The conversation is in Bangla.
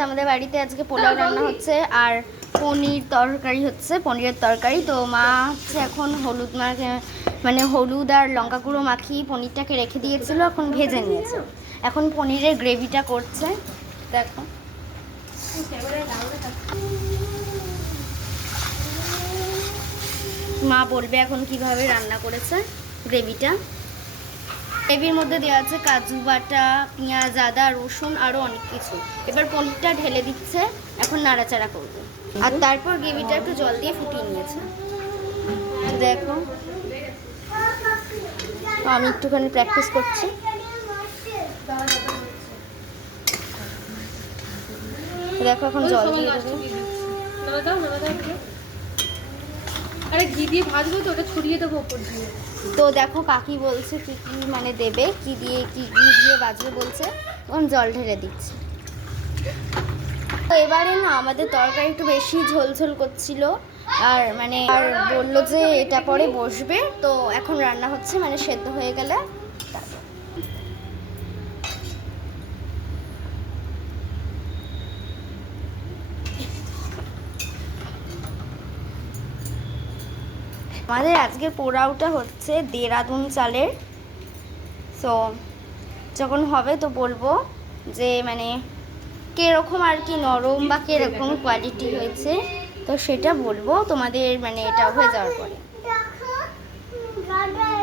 আমাদের বাড়িতে আজকে পোলাও রান্না হচ্ছে আর পনির তরকারি হচ্ছে, পনিরের তরকারি। তো মা হচ্ছে এখন হলুদ মানে হলুদ আর লঙ্কা গুঁড়ো মাখিয়ে পনিরটাকে রেখে দিয়েছিল, এখন ভেজে নিয়েছে। এখন পনিরের গ্রেভিটা করছে। দেখো মা বলবে এখন কিভাবে রান্না করেছে গ্রেভিটা। গ্রেভির মধ্যে দেওয়া আছে কাজু বাটা, পেঁয়াজ, আদা, রসুন, আরও অনেক কিছু। এবার পনিরটা ঢেলে দিচ্ছে, এখন নাড়াচাড়া করবে। আর তারপর গ্রেভিটা একটু জল দিয়ে ফুটিয়ে নিয়েছে। দেখো আমি একটুখানি প্র্যাকটিস করছি। দেখো এখন জল দিয়ে দেবে। আরে ঘি দিয়ে ভাজবো তো, ওটা ছড়িয়ে দেবো উপর দিয়ে। তো দেখো কাকি বলছে কি কি মানে দেবে, কি দিয়ে কি ঘি দিয়ে বাজবে বলছে, তখন জল ঢেলে দিচ্ছে। তো এবারে না আমাদের তরকারি একটু বেশি ঝোল ঝোল করছিল, আর মানে আর বললো যে এটা পরে বসবে। তো এখন রান্না হচ্ছে, মানে সেদ্ধ হয়ে গেলে আমাদের আজকের পোলাওটা হচ্ছে দেরাদুন চালের। সো যখন হবে তো বলবো যে মানে কীরকম আর কি নরম বা কীরকম কোয়ালিটি হয়েছে, তো সেটা বলবো তোমাদের মানে এটা হয়ে যাওয়ার পরে।